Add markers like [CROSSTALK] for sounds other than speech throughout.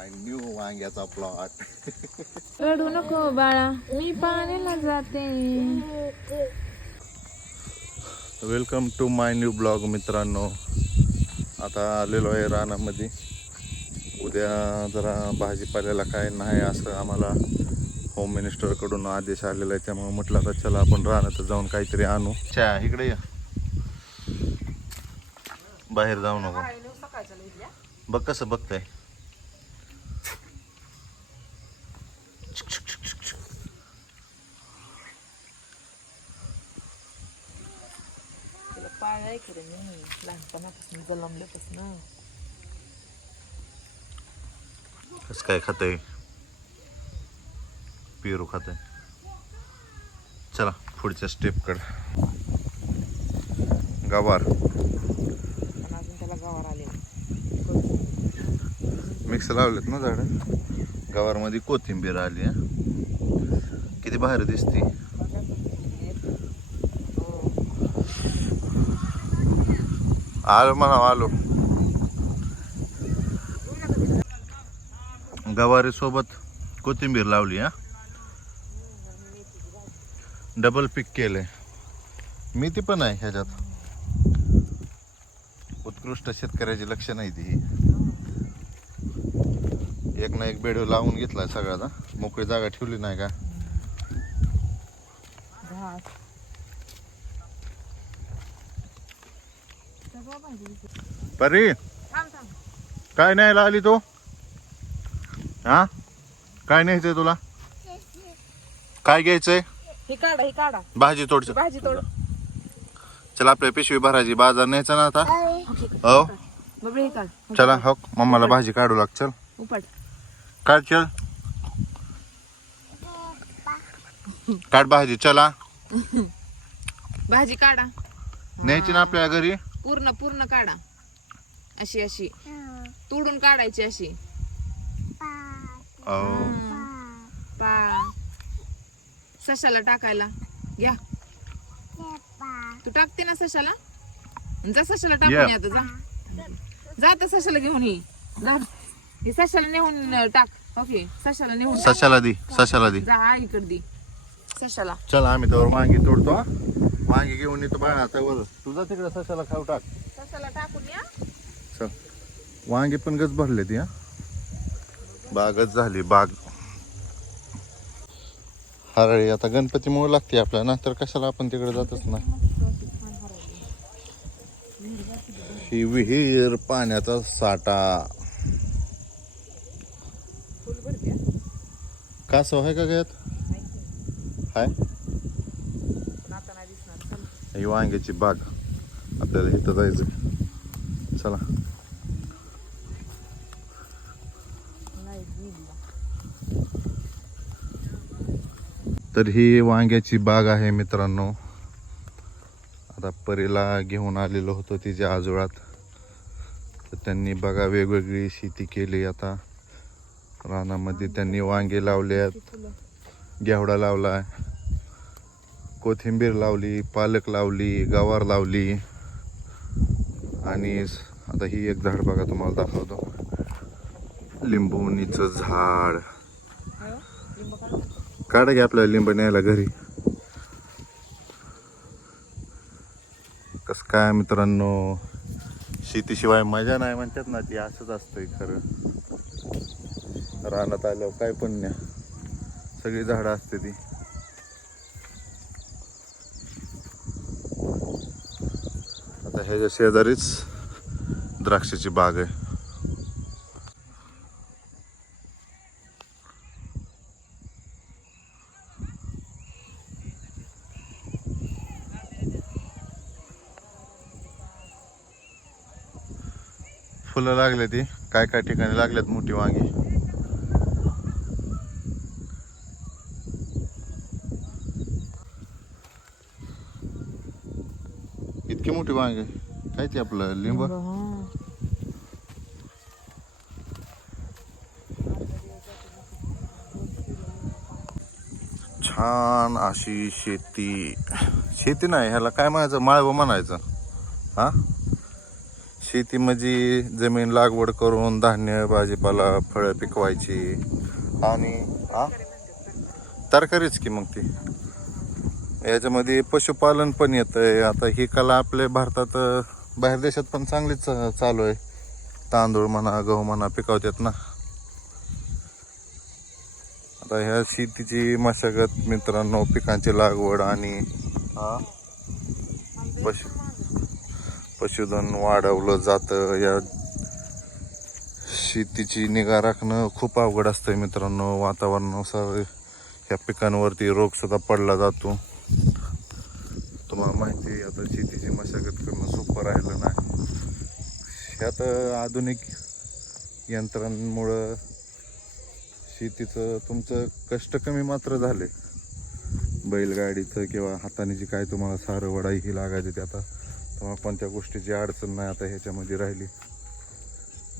माय new वांग्याचा plot रडू नको बाळा मी पाण्याला जाते. Welcome to my new blog मित्रांनो. आता आलेलो आहे रानामध्ये. उद्या जरा भाजीपाल्याला काय नाही असं आम्हाला होम मिनिस्टरकडून आदेश आलेला आहे. त्यामुळे म्हटलं आता चला आपण रानात जाऊन काहीतरी आणू. च्या इकडे या. बाहेर जाऊ नको. बघ कसं बघताय. पाळाय खरं मी लहानपणापासून जलमल्यापासून कसं काय खातंय पेरू खातंय चला पुढच्या स्टेपकडे गवार पण अजून त्याला गावावर आले मिक्स लावलेत ना झाडं. गवारमध्ये कोथिंबीर आली किती बाहेर दिसती. आलो म्हणा आलो. गवारी सोबत कोथिंबीर लावली हा? डबल पिक केलंय. मेथी पण आहे ह्याच्यात. उत्कृष्ट शेतकऱ्याची लक्ष नाही ती. एक ना एक बेड लावून घेतला सगळ्याचा मोकळी जागा ठेवली नाही का? परी काय न्यायला आली तो? हा? काय न्यायचंय तुला? काय घ्यायचंय? हे काढा हे काढा. भाजी तोडच. भाजी तोड. चला आपल्या पिशवी भरायची. बाजार न्यायचा ना आता? हो? बबडे हे काढ. चला हो मम्माला भाजी काढू लाग चल. उपट काढ चल काढ भाजी चला. भाजी काढा. न्यायची ना आपल्या घरी? पूर्ण पूर्ण काढा. अशी अशी. तोडून काढायची अशी. हो पा. सशाला टाकायला. घ्या. तू टाकते ना सशाला? जा सशाला टाकून Yeah. ये आता जा. जा आता सशाला घेऊन ये. जा. हे सशाला नेऊन अं, टाक. ओके सशाला नेऊन टाक. सशाला दे सशाला दे. जा हा इकडे दे. सशाला. चल आम्ही तर वांगी तोडतो हा. वांगी घेऊन येतो बाळा आता वर. तुझा तिकडे सशाला खाऊ टाक. सशाला टाकून या. चल. वांगी पण गच भरले ती हा बागच झाली बाग. हरळी आता गणपतीमुळे लागते आपल्याला. तर कशाला आपण तिकडे जातच ना ही विहीर पाण्याचा साठा. कासव आहे का गयात हाय पण आता नाही दिसणार चल. ही वांग्याची बाग आपल्याला इथं जायचं चला. तर ही वांग्याची बाग आहे मित्रांनो. आता परीला घेऊन आलेलो होतो तिच्या आजोळात. तर त्यांनी बघा वेगवेगळी शेती केली आता. रानामध्ये त्यांनी वांगे लावले आहेत. घेवडा लावला कोथिंबीर लावली पालक लावली गवार लावली. आणि आता ही एक झाड बघा तुम्हाला दाखवतो. लिंबुणीचं झाड. काढा घ्या आपल्याला लिंब न्यायला घरी. कस काय मित्रांनो? शेतीशिवाय मजा नाही म्हणतात ना ती असंच असतंय खरं. रानात आल्यावर काय पण न्या सगळी झाडं असते ती. आता ह्याच्या शेजारीच द्राक्षाची बाग आहे. फुलं लागले ती. काय काय ठिकाणी लागल्यात मोठी वांगी? इतकी मोठी वांगी काय ते आपलं लिंब. छान अशी शेती. शेती नाही ह्याला काय म्हणायचं? माळवं म्हणायचं. हा? शेती म्हणजे जमीन लागवड करून धान्य भाजीपाला फळं पिकवायची आणि हा? तरकारीच की मग ती? याच्यामध्ये पशुपालन पण येतंय. आता ही कला आपल्या भारतात बाहेर देशात पण चांगलीच चालू आहे. तांदूळ म्हणा गहू म्हणा पिकवतात ना. आता ह्या शेतीची मशागत मित्रांनो पिकांची लागवड आणि पशु पशुधन वाढवलं जातं. या शेतीची निगा राखणं खूप अवघड असतं मित्रांनो. वातावरणानुसार ह्या पिकांवरती रोग सुद्धा पडला जातो. ते आता शेतीची मशागत करणं सोपं राहिलं नाही. ह्यात आधुनिक यंत्रांमुळं शेतीचं तुमचं कष्ट कमी मात्र झाले. बैलगाडीचं किंवा हाताने जी काय तुम्हाला सारं वडाई ही लागायची ते आता तुम्हाला कोणत्या गोष्टीची अडचण नाही आता ह्याच्यामध्ये राहिली.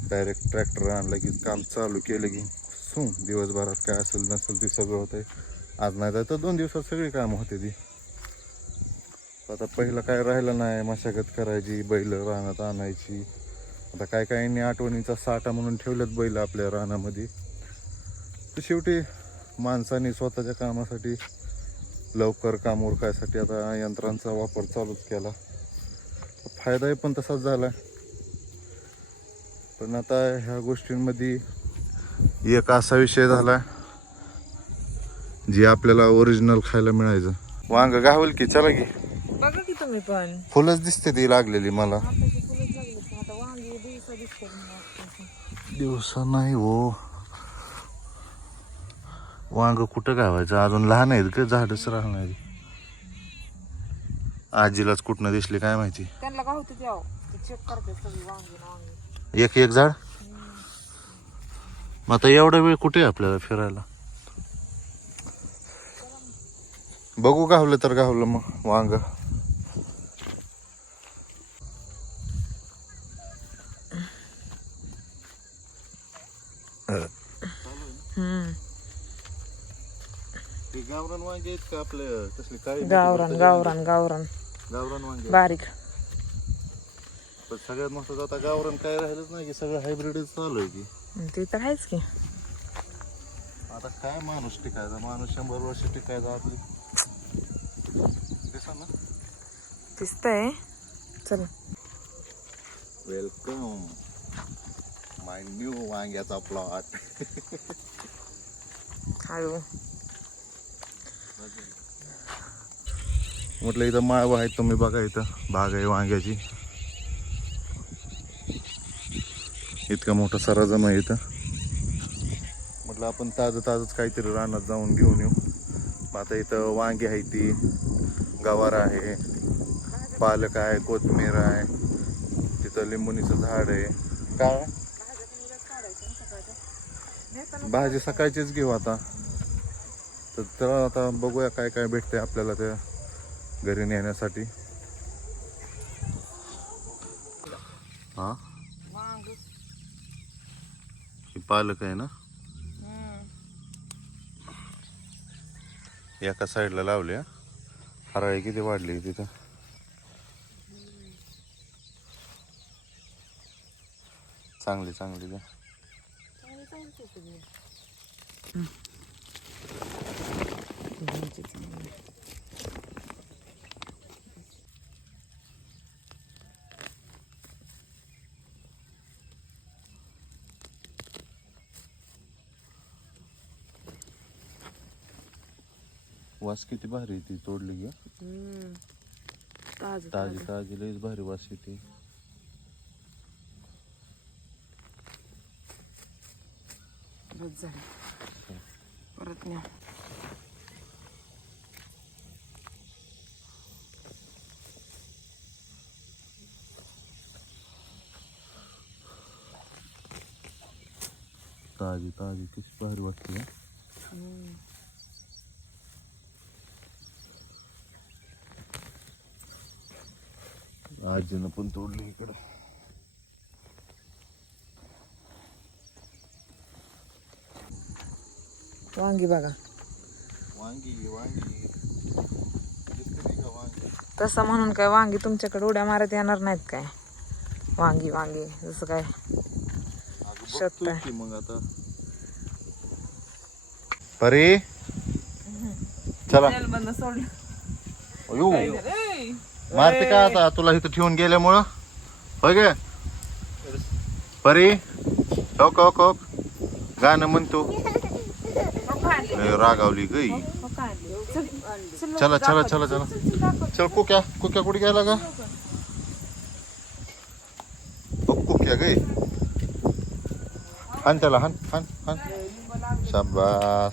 डायरेक्ट ट्रॅक्टर आणलं की काम चालू केलं की सू दिवसभरात काय असेल नसेल ते सगळं होतंय. आज नाही तर दोन दिवसात सगळी कामं होते ती. आता पहिलं काय राहिलं नाही मशागत करायची बैल रानात आणायची. आता काय काहींनी आठवणीचा साठा म्हणून ठेवलेत बैल आपल्या रानामध्ये. तर शेवटी माणसाने स्वतःच्या कामासाठी लवकर काम उरकायसाठी आता यंत्रांचा वापर चालूच केला. फायदाही पण तसाच झाला. पण आता ह्या गोष्टींमध्ये एक असा विषय झाला जे आपल्याला ओरिजिनल खायला मिळायचं. वांग गावल की चला की. बघा की तुम्ही पण. फुलंच दिसते ती लागलेली मला. आताची फुलंच लागली आता वांगी दिवसा दिसतात दिवसा नाही हो. वांग कुठं गावायचं अजून लहान आहेत का? झाडच राहणार आजीलाच कुठनं दिसली काय माहिती? त्यांना काय होतं द्यावं ते चेक करते सगळी वांगी ना वांगी. एक एक झाड? मग आता एवढा वेळ कुठे आहे आपल्याला फिरायला? बघू गावलं तर गावलं मग वांग. हम्म गावरान वांगे आहेत का आपले? कसले काय गावरान गावरान गावरान. गावरान वांगे. बारीक. पण सगळ्यात महत्वाचं आता गावरान काय राहिलंच नाही की सगळं हायब्रिडच चालू आहे की. ते तर आहेच की. आता काय माणूस टिकायचा? माणूस शंभर वर्ष टिकायचा आपली. दिसा ना. दिसतंय. चल. वेलकम माय न्यू वांग्याचा प्लॉट [LAUGHS] हळू म्हटलं इथं माळवा आहे तुम्ही बघा इथं. बाग आहे वांग्याची. इतका मोठा सराजम आहे इथं. म्हटलं आपण ताजं ताजंच काहीतरी रानात जाऊन घेऊन येऊ. मग आता इथं वांगी आहे ती गवार आहे पालक आहे कोथमीर आहे तिथं लिंबुनीचं झाड आहे. काय? भाजी सकाळचीच घेऊ आता. तर चला आता बघूया काय काय भेटते आपल्याला त्या घरी नेण्यासाठी. हा? ही पालक आहे ना? एका साईडला लावले हराळी किती वाढली तिथं? चांगली चांगली द्या. वास किती भारी ती तोडली ग. ताज ताजी ताजी. लईच भारी वास येते परत न्या. ताजी किती भारी वाटते? आजीनं पण तोडली इकडं. वांगी बघा. वांगी वांगी. तसं म्हणून काय वांगी तुमच्याकडे उड्या मारत येणार नाहीत काय? वांगी वांगी जसं काय. की मग आता. परी चला. बंद सोडलं. अयो. मारते का आता? तुला इथं ठेवून गेल्यामुळं? होय गे परी होक होक होक गाणं म्हणतो लय रागावली गई चला चला चला चला चल कुक्या कुक्या कुठे गेला का कुक्या गे हान त्याला हान हान हान Sabas.